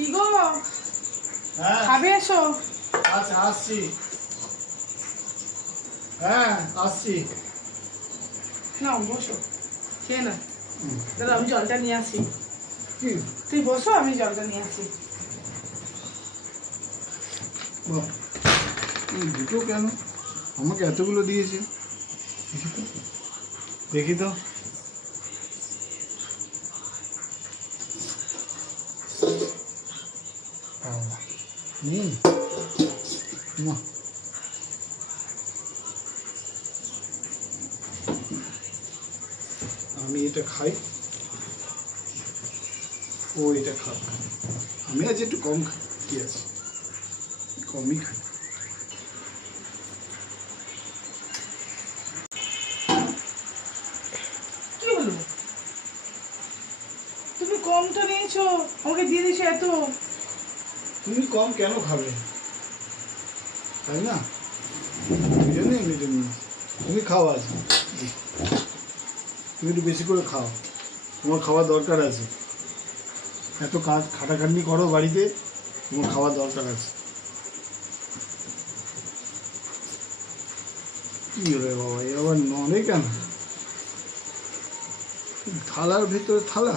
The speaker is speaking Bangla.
কি গো? হ্যাঁ। খাবে এসো। আচ্ছা আসছি। হ্যাঁ আসছি। না বসো। খেয়ে না দাদা আমি জলটা নিয়ে আসি। তুই বসো আমি জলটা নিয়ে আসি। দুটো কেন? আমাকে এতগুলো দিয়েছে। দেখি তো। তো ও, না আমি এটা খাই। ও এটা খাক। আমি আজ একটু কম খাই। কি আছে। কমই খাই। কি তুমি কম তো নিয়েছো? আমাকে দিয়ে দিয়েছ এত। তুমি কম কেন খাবে? তাই না? জন্যই তুমি খাও আজ। তুমি একটু বেশি করে খাও। তোমার খাওয়ার দরকার আছে। এত কাজ খাটাখাটনি করো বাড়িতে, তোমার খাওয়ার দরকার আছে। কি হবে বাবা, এ আবার নড়ে কেন? থালার ভেতরে থালা?